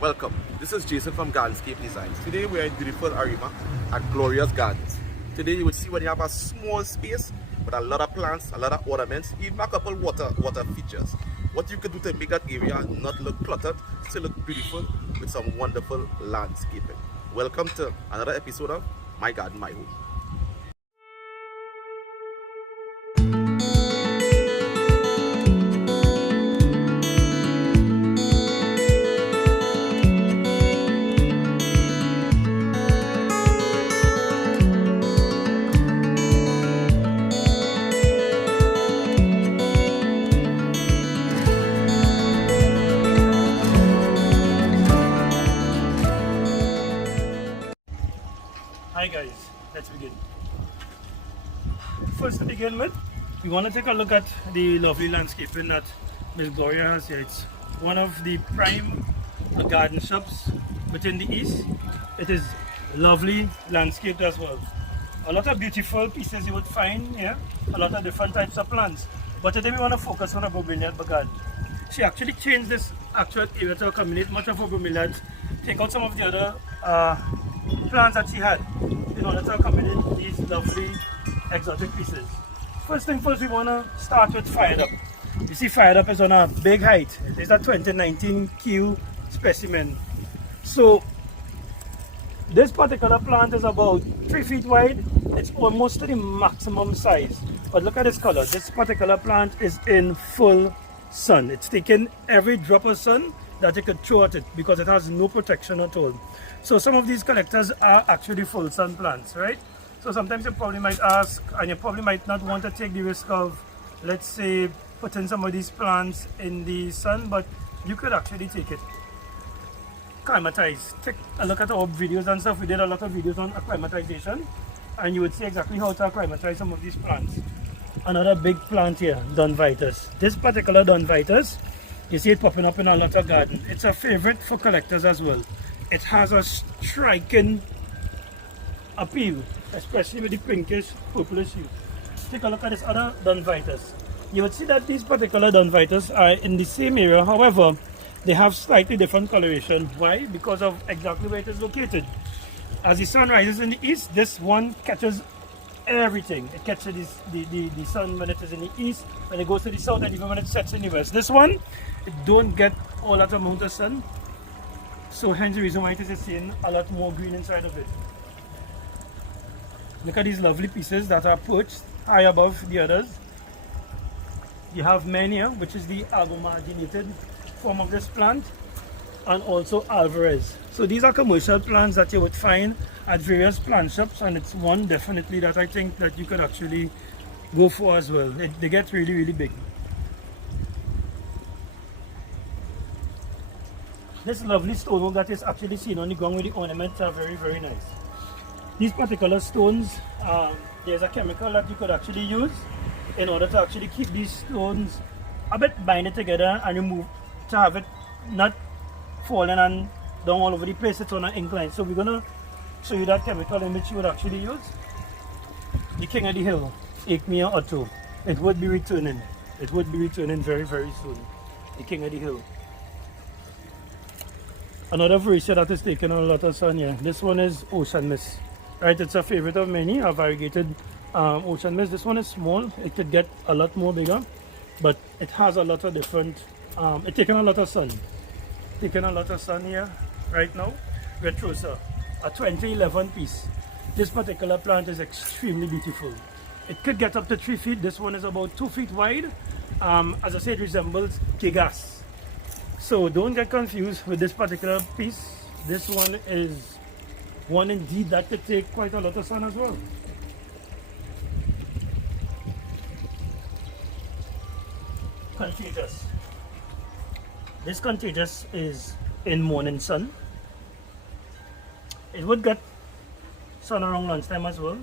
Welcome, this is Jason from Gardscape Designs. Today we are in beautiful Arima at Glorias Gardens. Today you will see when you have a small space with a lot of plants, a lot of ornaments, even a couple water features. What you could do to make that area not look cluttered, still look beautiful with some wonderful landscaping. Welcome to another episode of My Garden, My Home. Hi guys, let's begin. First to begin with, we want to take a look at the lovely landscaping that Miss Gloria has here. It's one of the prime garden shops within the east. It is lovely landscaped as well. A lot of beautiful pieces you would find here, a lot of different types of plants. But today we want to focus on a bromeliad garden. She actually changed this actual area to accommodate much of her bromeliads, take out some of the other plants that she had in order to accommodate these lovely exotic pieces. First thing first, we want to start with Fired Up. You see Fired Up is on a big height. It is a 2019 Q specimen. So this particular plant is about 3 feet wide. It's almost to the maximum size. But look at this color. This particular plant is in full sun. It's taken every drop of sun that you could throw at it because it has no protection at all. So some of these collectors are actually full sun plants, right? So sometimes you probably might ask, and you probably might not want to take the risk of, let's say, putting some of these plants in the sun, but you could actually take it. Acclimatize. Take a look at our videos and stuff. We did a lot of videos on acclimatization, and you would see exactly how to acclimatize some of these plants. Another big plant here, Donvitus. This particular Donvitus, you see it popping up in a lot of gardens. It's a favorite for collectors as well. It has a striking appeal, especially with the pinkish, purplish hue. Take a look at this other Donvitus. You would see that these particular Donvitus are in the same area, however, they have slightly different coloration. Why? Because of exactly where it is located. As the sun rises in the east, this one catches everything. It catches the sun when it is in the east, when it goes to the south, and even when it sets in the west. This one, it don't get all that amount of sun, so hence the reason why it is seeing a lot more green inside of it. Look at these lovely pieces that are perched high above the others. You have Mania, which is the agromarginated form of this plant, and also Alvarez. So these are commercial plants that you would find at various plant shops, and it's one definitely that I think that you could actually go for as well. They get really, really big. This lovely stonework that is actually seen on the ground with the ornaments are very, very nice. These particular stones, there's a chemical that you could actually use in order to actually keep these stones a bit binded together and remove, to have it not falling and down all over the place. It's on an incline. So we're gonna show you that chemical in which you would actually use. The King of the Hill, Acmea Otto. It would be returning. It would be returning very, very soon. The King of the Hill. Another variation that is taking a lot of sun here. This one is Ocean Mist. Right, it's a favorite of many, a variegated Ocean Mist. This one is small. It could get a lot more bigger, but it has a lot of different, it's taking a lot of sun. Taking a lot of sun here right now. Retrosa, a 2011 piece. This particular plant is extremely beautiful. It could get up to 3 feet. This one is about 2 feet wide. As I said, it resembles Gigas. So don't get confused with this particular piece. This one is one indeed that could take quite a lot of sun as well. Contagious. This Contagious is in morning sun. It would get sun around lunchtime as well.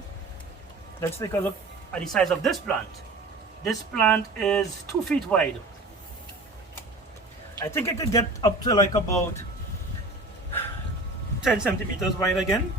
Let's take a look at the size of this plant. This plant is 2 feet wide. I think I could get up to like about 10 centimeters wide again.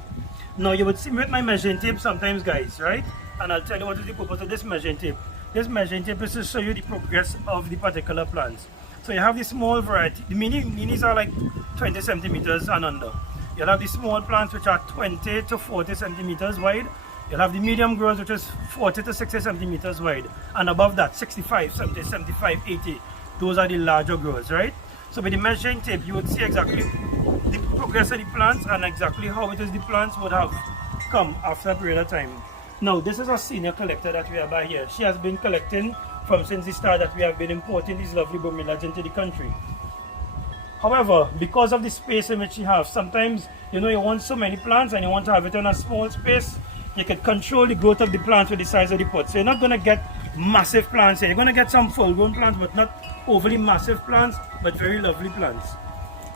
Now you would see me with my measuring tape sometimes, guys, right? And I'll tell you what is the purpose of this measuring tape. This measuring tape is to show you the progress of the particular plants. So you have the small variety. The minis are like 20 centimeters and under. You'll have the small plants which are 20 to 40 centimeters wide. You'll have the medium growers which is 40 to 60 centimeters wide. And above that, 65, 70, 75, 80. Those are the larger growers, right? So with the measuring tape, you would see exactly the progress of the plants and exactly how it is the plants would have come after a period of time. Now, this is a senior collector that we have by here. She has been collecting from since the start that we have been importing these lovely bromeliads into the country. However, because of the space in which you have, sometimes you want so many plants and you want to have it in a small space, you can control the growth of the plants with the size of the pot. So you're not going to get massive plants here. You're going to get some full-grown plants, but not overly massive plants, but very lovely plants.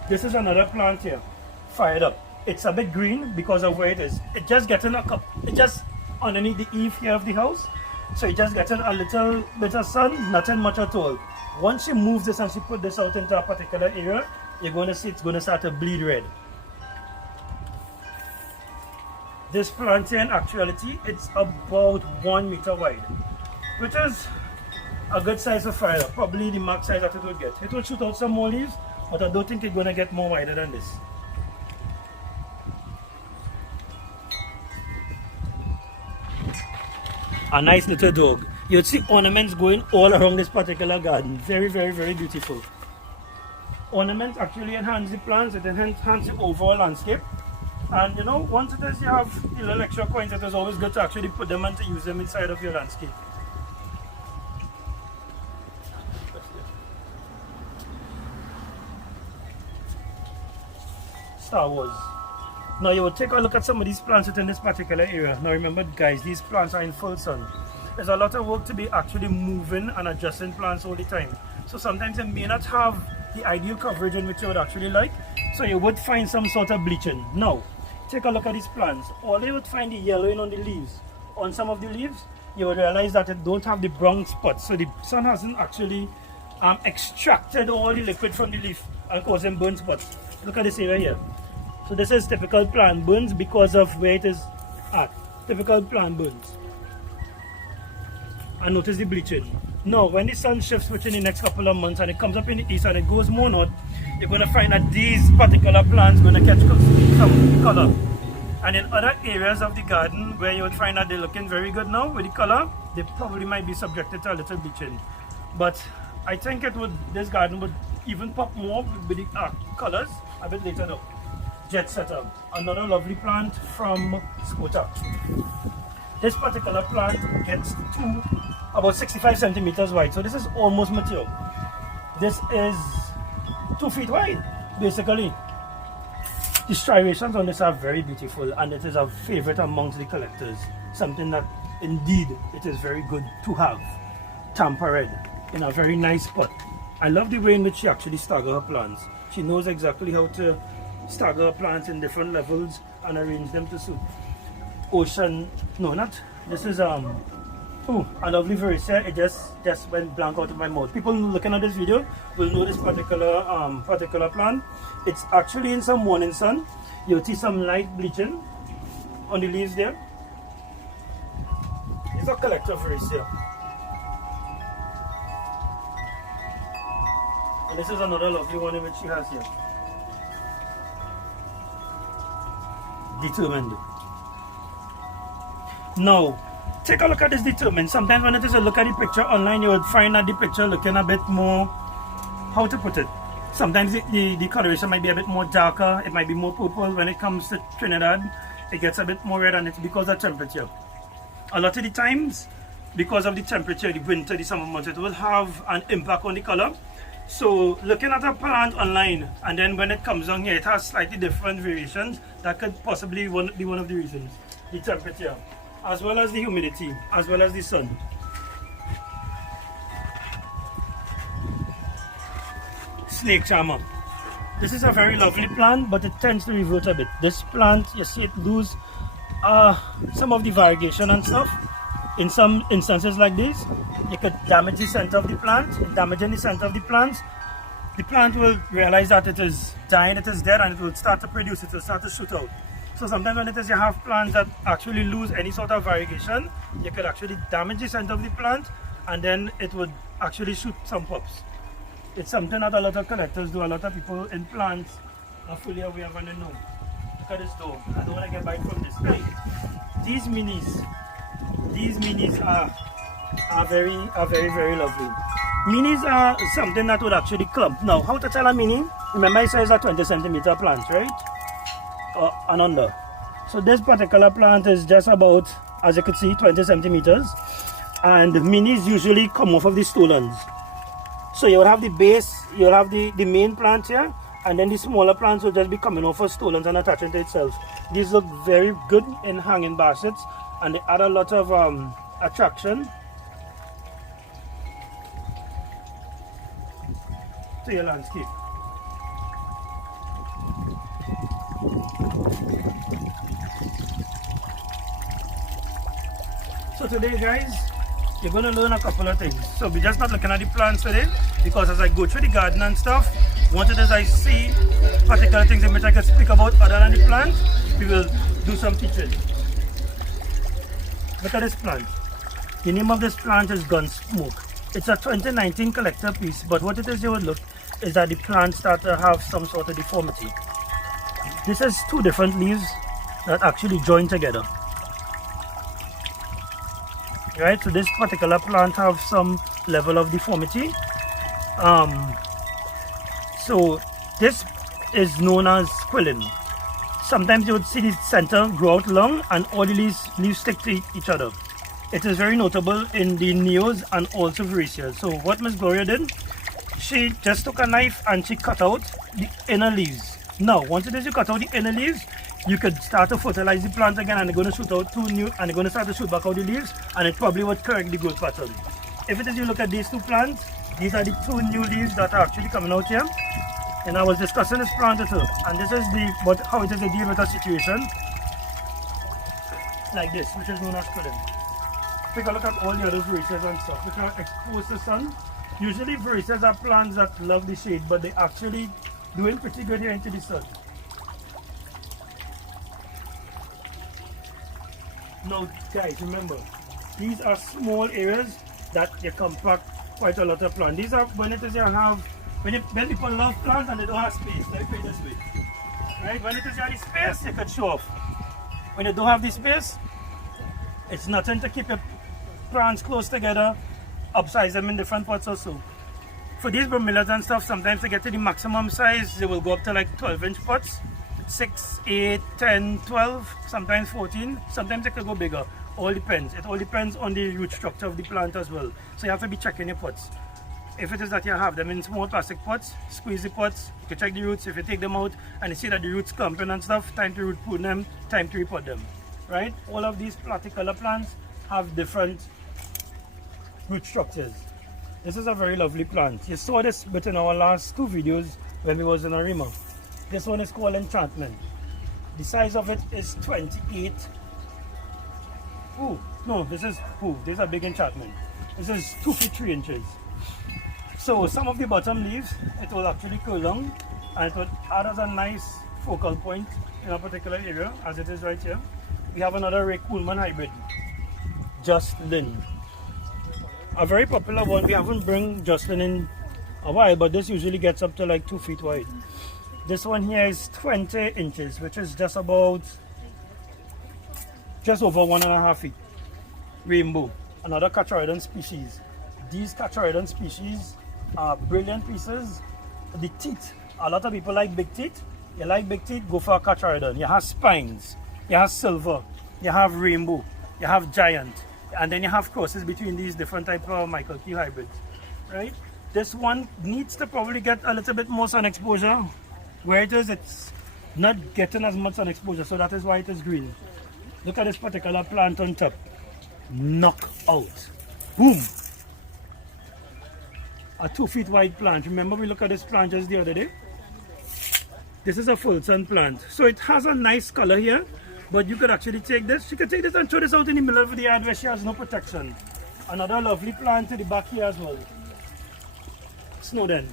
This is another plant here, fired up. It's a bit green because of where it is. It just getting a cup. It just underneath the eave here of the house. So it just getting a little bit of sun, nothing much at all. Once you move this and she put this out into a particular area, you're going to see it's going to start to bleed red. This plant here in actuality, it's about 1 meter wide, which is a good size of fire, probably the max size that it will get. It will shoot out some more leaves, but I don't think it's going to get more wider than this. A nice little dog. You'll see ornaments going all around this particular garden. Very, very, very beautiful. Ornaments actually enhance the plants, it enhances the overall landscape. And once it is you have the little extra coins, it is always good to actually put them and to use them inside of your landscape. Star Wars. Now you will take a look at some of these plants within this particular area. Now remember guys, these plants are in full sun. There's a lot of work to be actually moving and adjusting plants all the time. So sometimes they may not have the ideal coverage in which you would actually like. So you would find some sort of bleaching. Now, take a look at these plants. Although you would find the yellowing on the leaves, on some of the leaves, you would realize that it don't have the brown spots. So the sun hasn't actually extracted all the liquid from the leaf and causing burn spots. Look at this area here. So this is typical plant burns because of where it is at. Typical plant burns. And notice the bleaching. Now, when the sun shifts within the next couple of months and it comes up in the east and it goes more north, you're going to find that these particular plants are going to catch some color. And in other areas of the garden where you would find that they're looking very good now with the color, they probably might be subjected to a little bleaching. But I think this garden would even pop more with the colors a bit later though. Jet setter, another lovely plant from Scota. This particular plant gets to about 65 centimeters wide, so this is almost mature. This is 2 feet wide, basically. The striations on this are very beautiful, and it is a favorite amongst the collectors. Something that indeed it is very good to have. Tampa red in a very nice spot. I love the way in which she actually stagger her plants. She knows exactly how to stagger her plants in different levels and arrange them to suit. This is a lovely Varicea. It just went blank out of my mouth. People looking at this video will know this particular plant. It's actually in some morning sun. You'll see some light bleaching on the leaves there. It's a collector Varicea. And this is another lovely one in which she has here. Determined. Now, take a look at this determined. Sometimes when it is a look at the picture online, you would find that the picture looking a bit more, how to put it, sometimes the coloration might be a bit more darker, it might be more purple. When it comes to Trinidad, it gets a bit more red, and it's because of temperature. A lot of the times, because of the temperature, the winter, the summer months, it will have an impact on the color. So looking at a plant online, and then when it comes on here, it has slightly different variations. That could possibly be one of the reasons. The temperature, as well as the humidity, as well as the sun. Snake charmer. This is a very lovely plant, but it tends to revert a bit. This plant, you see it lose some of the variegation and stuff. In some instances like this, you could damage the center of the plant. In damaging the center of the plant will realize that it is dying, it is dead, and it will start to produce, it will start to shoot out. So sometimes when it is you have plants that actually lose any sort of variegation, you could actually damage the center of the plant, and then it would actually shoot some pups. It's something that a lot of collectors do. A lot of people in plants are fully aware of and they know. Look at this door. I don't want to get back from this. Hey, these minis are very lovely. Minis are something that would actually clump. Now, how to tell a mini? Remember I said it's a 20 centimeter plant, right? And under. So this particular plant is just about, as you can see, 20 centimeters. And minis usually come off of the stolons. So you'll have the base, you'll have the main plant here, and then the smaller plants will just be coming off of stolons and attaching to itself. These look very good in hanging baskets, and they add a lot of attraction to your landscape. So today, guys, you're going to learn a couple of things. So we're just not looking at the plants today, because as I go through the garden and stuff, once it is I see particular things in which I can speak about other than the plants, we will do some teaching. Look at this plant. The name of this plant is Gunsmoke. It's a 2019 collector piece, but what it is you would look is that the plants start to have some sort of deformity. This is two different leaves that actually join together. Right, so this particular plant have some level of deformity. So this is known as quilling. Sometimes you would see the center grow out long and all the leaves stick to each other. It is very notable in the neos and also veraceas. So what Miss Gloria did, she just took a knife and she cut out the inner leaves. Now, once it is you cut out the inner leaves, you could start to fertilize the plant again, and they're going to shoot out two new, and they're going to start to shoot back out the leaves, and it probably would correct the growth pattern. If it is you look at these two plants, these are the two new leaves that are actually coming out here. And I was discussing this plant with her, and this is how it is to deal with a situation like this, which is known as quilling. Take a look at all the other veraceas and stuff, which are exposed to sun. Usually veraceas are plants that love the shade, but they actually doing pretty good here into the sun. Now guys, remember, these are small areas that you compact quite a lot of plants. These are when it is you have, when people love plants and they don't have space, let me put it this way. Right? When it is you have the space, you can show off. When you don't have the space, it's nothing to keep your plants close together, upsize them in different pots or so. For these bromeliads and stuff, sometimes to get to the maximum size, they will go up to like 12-inch pots. 6, 8, 10, 12, sometimes 14, sometimes it could go bigger. All depends. It all depends on the root structure of the plant as well. So you have to be checking your pots. If it is that you have them in small plastic pots, squeeze the pots, you can check the roots. If you take them out and you see that the roots clumping and stuff, time to root prune them, time to repot them. Right? All of these platycolor plants have different root structures. This is a very lovely plant. You saw this within our last two videos when we was in Arima. This one is called Enchantment. The size of it is 28. Oh, no, this is a big enchantment. This is 2 feet 3 inches. So some of the bottom leaves, it will actually curl long, and it will add as a nice focal point in a particular area, as it is right here. We have another Ray Coolman hybrid, Jocelyn. A very popular one. We haven't bring Jocelyn in a while, but this usually gets up to like 2 feet wide. This one here is 20 inches, which is just over 1.5 feet. Rainbow, another Catcharidon species. These Catcharidon species are brilliant pieces. The teeth, a lot of people like big teeth. You like big teeth, go for a Catcharidon. You have spines, you have silver, you have rainbow, you have giant, and then you have crosses between these different type of Michael Key hybrids. Right? This one needs to probably get a little bit more sun exposure. Where it is, it's not getting as much sun exposure, so that is why it is green. Look at this particular plant on top. Knock out. Boom! A 2 feet wide plant. Remember we looked at this plant just the other day? This is a full sun plant. So it has a nice color here, but you could actually take this. You could take this and throw this out in the middle of the yard where she has no protection. Another lovely plant to the back here as well. Snowden.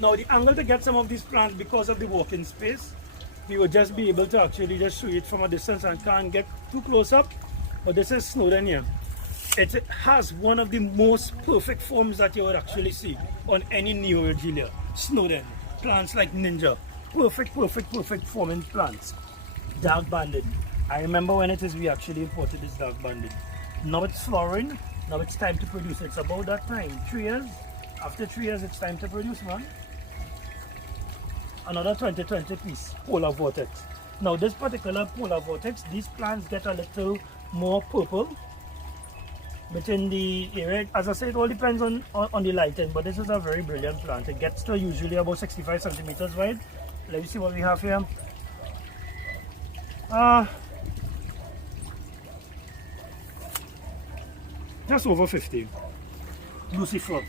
Now the angle to get some of these plants, because of the walking space, we would just be able to actually just shoot it from a distance and can't get too close up. But this is Snowden here. It has one of the most perfect forms that you would actually see on any Neoregelia. Snowden, plants like ninja. Perfect forming plants. Dark banded. I remember when we actually imported this dark banded. Now it's flowering. Now it's time to produce. It's about that time. 3 years. After 3 years, it's time to produce, man. Another 2020 piece. Polar vortex. Now this particular polar vortex, these plants get a little more purple within the area. As I said, it all depends on the lighting, but this is a very brilliant plant. It gets to usually about 65 centimeters wide. Let me see what we have here. Just over 50. Lucifer,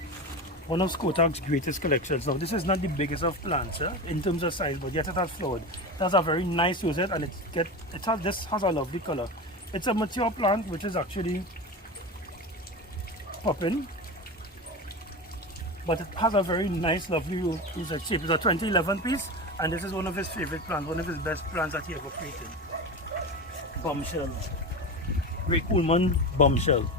one of Skotag's greatest collections. Now this is not the biggest of plants in terms of size, but yet it has flowered. It has a very nice rosette, and this has a lovely color. It's a mature plant which is actually popping, but it has a very nice lovely rosette shape. It's a 2011 piece, and this is one of his favorite plants, one of his best plants that he ever created. Bombshell, Ray Coolman bombshell.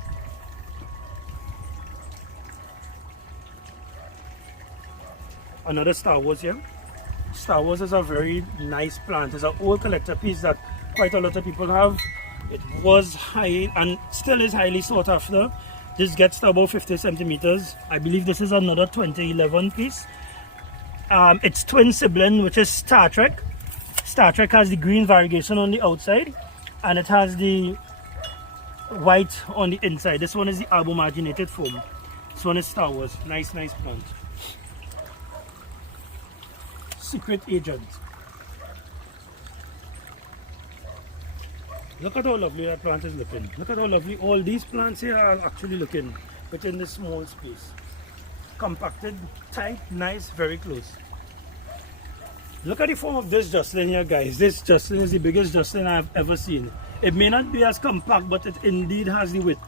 Another Star Wars here. Star Wars is a very nice plant. It's an old collector piece that quite a lot of people have. It was high and still is highly sought after. This gets to about 50 centimeters. I believe this is another 2011 piece. It's twin sibling, which is Star Trek. Star Trek has the green variegation on the outside, and it has the white on the inside. This one is the albumarginated form. This one is Star Wars. Nice plant. Secret Agent. Look at how lovely that plant is looking. Look at how lovely all these plants here are actually looking within this small space. Compacted, tight, nice, very close. Look at the form of this Jocelyn here, guys. This Jocelyn is the biggest Jocelyn I've ever seen. It may not be as compact, but it indeed has the width.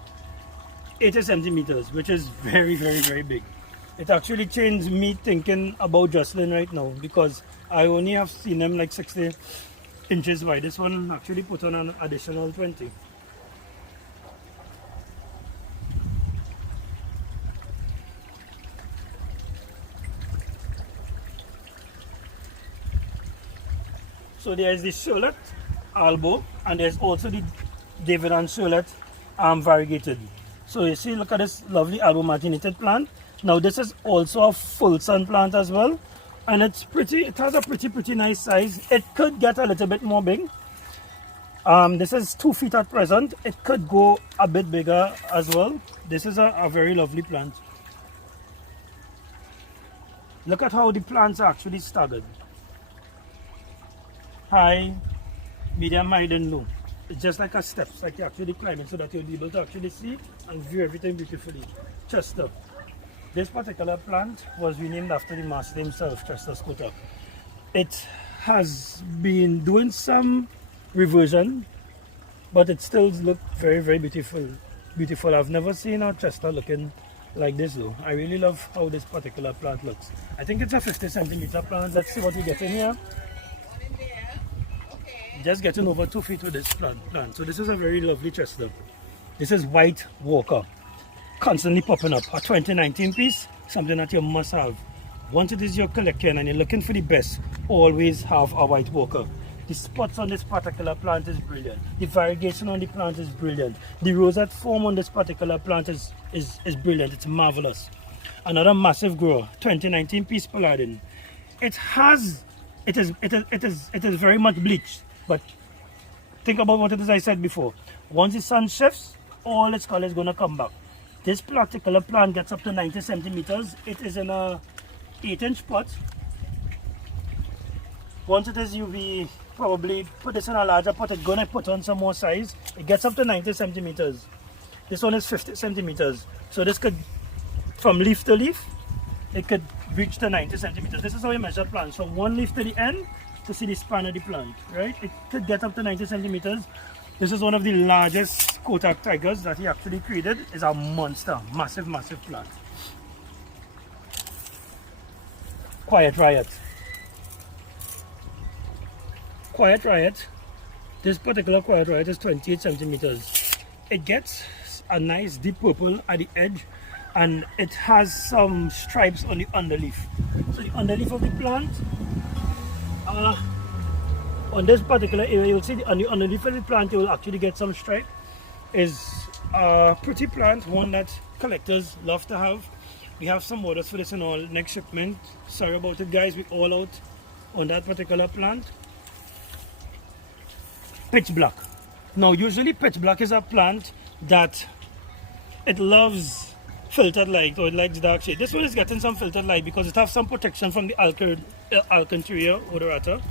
80 centimeters, which is very big. It actually changed me thinking about Jocelyn right now, because I only have seen them like 60 inches wide. This one actually put on an additional 20. So there is the Charlotte Albo, and there's also the David and Charlotte variegated. So you see, look at this lovely albumarginated plant. Now this is also a full sun plant as well, and it's pretty. It has a pretty nice size. It could get a little bit more big. This is 2 feet at present. It could go a bit bigger as well. This is a very lovely plant. Look at how the plants are actually staggered. High, medium, high, then low. It's just like a steps, like you're actually climbing, so that you'll be able to actually see and view everything beautifully. Chester. This particular plant was renamed after the master himself, Chester Skotag. It has been doing some reversion, but it still looks very beautiful. I've never seen a Chester looking like this though. I really love how this particular plant looks. I think it's a 50 centimeter plant. Let's see what we get in here. Just getting over 2 feet with this plant. So this is a very lovely Chester. This is White Walker. Constantly popping up. A 2019 piece, something that you must have. Once it is your collection and you're looking for the best, always have a White Walker. The spots on this particular plant is brilliant. The variegation on the plant is brilliant. The rosette form on this particular plant is brilliant. It's marvelous. Another massive grower, 2019 piece Paladin. It is very much bleached, but think about what it is I said before. Once the sun shifts, all its color is going to come back. This particular plant gets up to 90 centimeters. It is in a 8-inch pot. Once it is UV, probably put this in a larger pot. It's going to put on some more size. It gets up to 90 centimeters. This one is 50 centimeters. So this could, from leaf to leaf, it could reach to 90 centimeters. This is how we measure plants. From one leaf to the end to see the span of the plant, right? It could get up to 90 centimeters. This is one of the largest Skotag tigers that he actually created. It's a monster, massive plant. Quiet Riot. Quiet Riot. This particular Quiet Riot is 28 centimeters. It gets a nice deep purple at the edge, and it has some stripes on the underleaf. So the underleaf of the plant, on this particular area, you'll see on the underleaf of the plant, you will actually get some stripe. Is a pretty plant, one that collectors love to have. We have some orders for this in our next shipment. Sorry about it, guys, we're all out on that particular plant. Pitch black. Now usually pitch black is a plant that it loves filtered light, or it likes dark shade. This one is getting some filtered light because it has some protection from the Alcantarea odorata.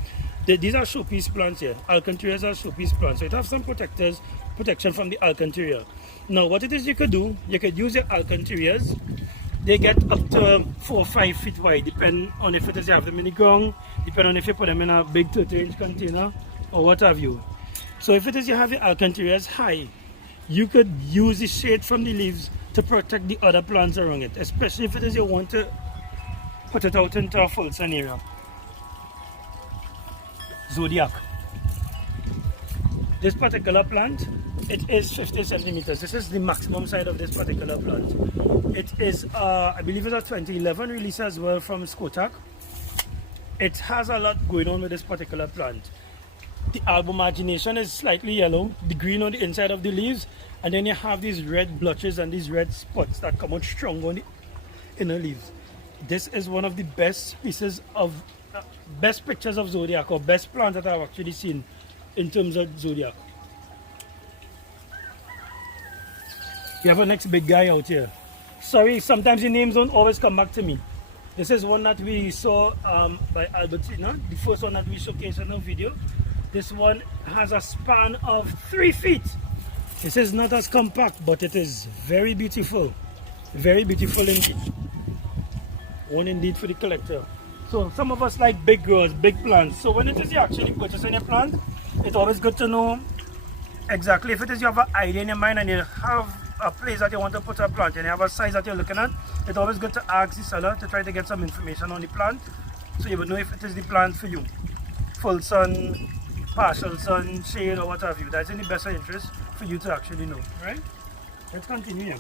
These are showpiece plants here. Alcantareas are showpiece plants, so it has some protection from the Alcantarea. Now what it is you could do, you could use your Alcantareas. They get up to 4 or 5 feet wide, depending on if it is you have them in the ground, depending on if you put them in a big 30-inch container or what have you. So if it is you have your Alcantareas high, you could use the shade from the leaves to protect the other plants around it, especially if it is you want to put it out into a full sun area. Zodiac. This particular plant, it is 50 centimeters. This is the maximum size of this particular plant. It is, I believe it's a 2011 release as well from Skotak. It has a lot going on with this particular plant. The albumagination is slightly yellow, the green on the inside of the leaves, and then you have these red blotches and these red spots that come out strong on the inner leaves. This is one of the best pieces of, best pictures of Zodiac, or best plants that I've actually seen in terms of Zodiac. We have a next big guy out here. Sorry, sometimes the names don't always come back to me. This is one that we saw by Albertina, the first one that we showcased in the video. This one has a span of 3 feet. This is not as compact, but it is very beautiful. Very beautiful indeed. One indeed for the collector. So some of us like big growers, big plants. So when it is you actually purchasing a plant, it's always good to know exactly if it is you have an idea in your mind and you have a place that you want to put a plant and you have a size that you're looking at. It's always good to ask the seller to try to get some information on the plant, so you would know if it is the plant for you. Full sun, partial sun, shade, or what have you. That's in the best interest for you to actually know, right? Let's continue here.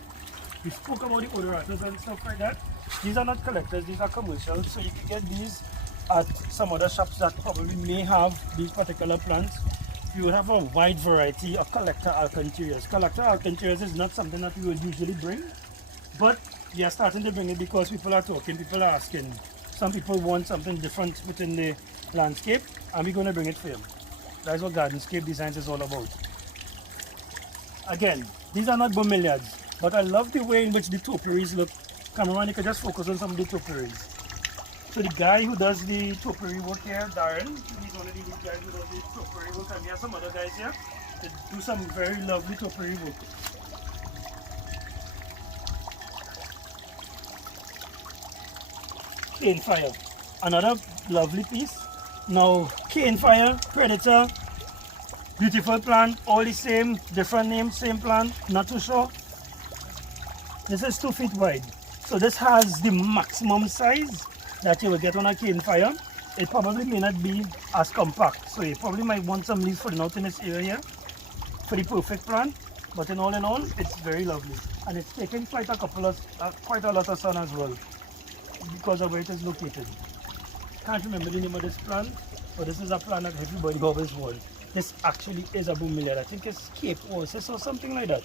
We spoke about the odoratas and stuff like that. These are not collectors, these are commercial, so you can get these at some other shops that probably may have these particular plants. You would have a wide variety of collector Alcantareas. Collector Alcantareas is not something that we would usually bring, but we are starting to bring it because people are talking, people are asking. Some people want something different within the landscape, and we're going to bring it for them. That's what Gardenscape Designs is all about. Again, these are not bromeliads, but I love the way in which the topiaries look. Cameraman, you can just focus on some of the topiaries. So the guy who does the topiary work here, Darren, he's one of the guys who does the topiary work, and we have some other guys here that do some very lovely topiary work. Cane Fire, another lovely piece. Now, Cane Fire, Predator, beautiful plant, all the same, different name, same plant, not too sure. This is 2 feet wide. So this has the maximum size that you will get on a Cane Fire. It probably may not be as compact, so you probably might want some leaves for the out in this area here for the perfect plant. But in all, it's very lovely, and it's taking quite a lot of sun as well because of where it is located. Can't remember the name of this plant, but this is a plant that everybody always wants. This actually is a bromeliad. I think it's Cape Oasis or something like that.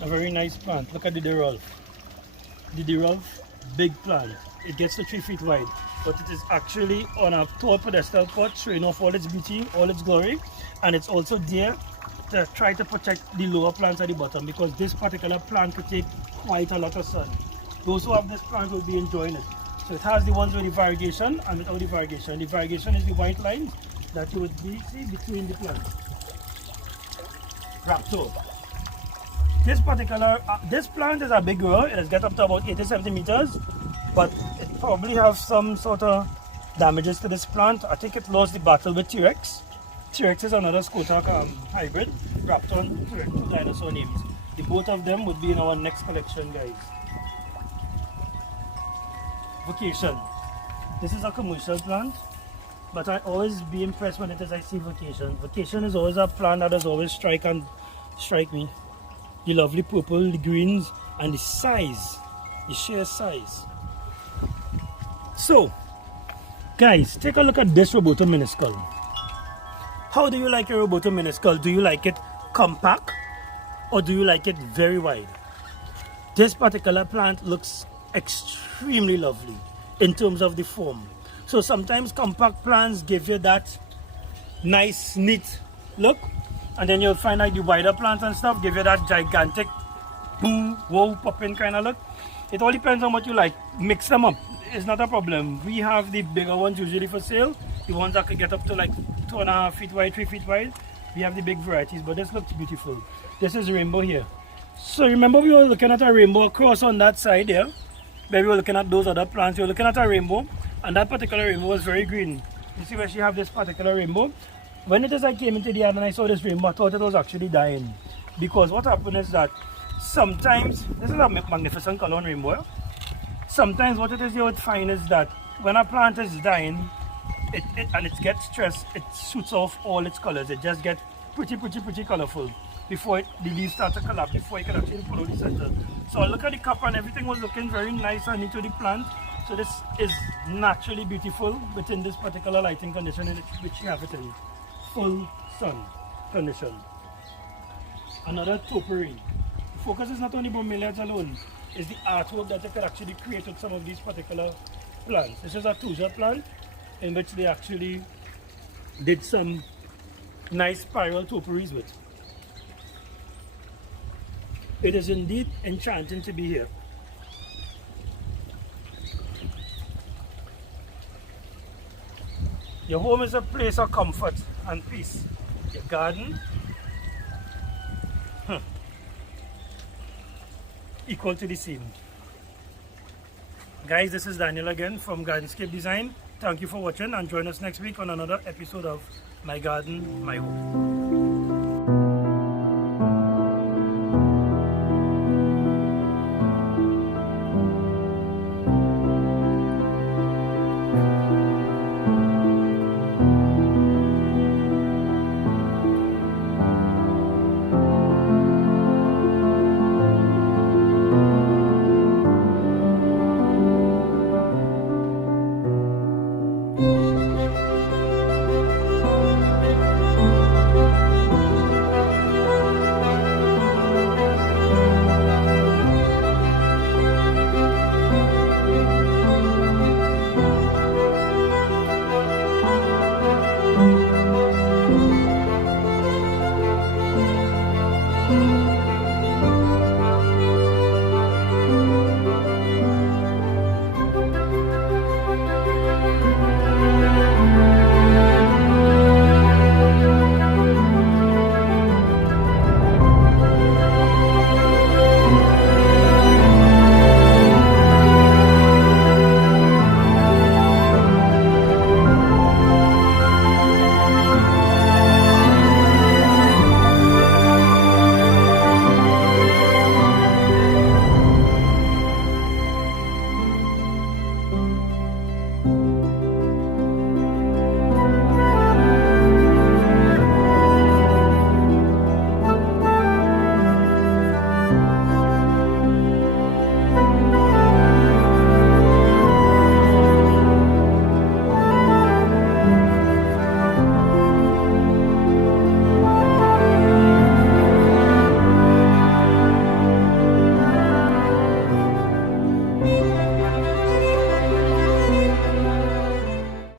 A very nice plant. Look at the Derolf. The Derolf, big plant. It gets to 3 feet wide, but it is actually on a tall pedestal pot, showing off all its beauty, all its glory, and it's also there to try to protect the lower plants at the bottom, because this particular plant could take quite a lot of sun. Those who have this plant will be enjoying it. So it has the ones with the variegation and without the variegation. The variegation is the white lines that you would see between the plants. Raptor. This particular, this plant is a big grower. It has got up to about 80 centimeters, but it probably has some sort of damages to this plant. I think it lost the battle with T-Rex. T-Rex is another Skotak hybrid. Raptor and T-Rex, 2 dinosaur names. The both of them would be in our next collection, guys. Vacation. This is a commercial plant, but I always be impressed when it is I see Vacation. Vacation is always a plant that is always strike and strike me. The lovely purple, the greens, and the size, the sheer size. So, guys, take a look at this Robusto minuscule. How do you like your Robusto minuscule? Do you like it compact or do you like it very wide? This particular plant looks extremely lovely in terms of the form. So sometimes compact plants give you that nice, neat look, and then you'll find like the wider plants and stuff give you that gigantic, boom, whoa, popping kind of look. It all depends on what you like. Mix them up. It's not a problem. We have the bigger ones usually for sale. The ones that could get up to like 2.5 feet wide, 3 feet wide. We have the big varieties, but this looks beautiful. This is rainbow here. So remember we were looking at a rainbow across on that side here, where we were looking at those other plants. We were looking at a rainbow, and that particular rainbow was very green. You see where she have this particular rainbow? When it is I came into the yard and I saw this rainbow, I thought it was actually dying. Because what happened is that sometimes, this is a magnificent color on rainbow. Sometimes what it is you would find is that when a plant is dying, and it gets stressed, it shoots off all its colors. It just gets pretty colorful before the leaves start to collapse, before it can actually follow the center. So I look at the cup and everything was looking very nice and neat to the plant. So this is naturally beautiful within this particular lighting condition in which you have it in. Full sun condition. Another topiary. The focus is not only bromeliads alone, it's the artwork that you could actually create with some of these particular plants. This is a two-shot plant in which they actually did some nice spiral topiaries with. It is indeed enchanting to be here. Your home is a place of comfort and peace. Your garden, equal to the scene. Guys, this is Daniel again from Gardenscape Design. Thank you for watching and join us next week on another episode of My Garden, My Home.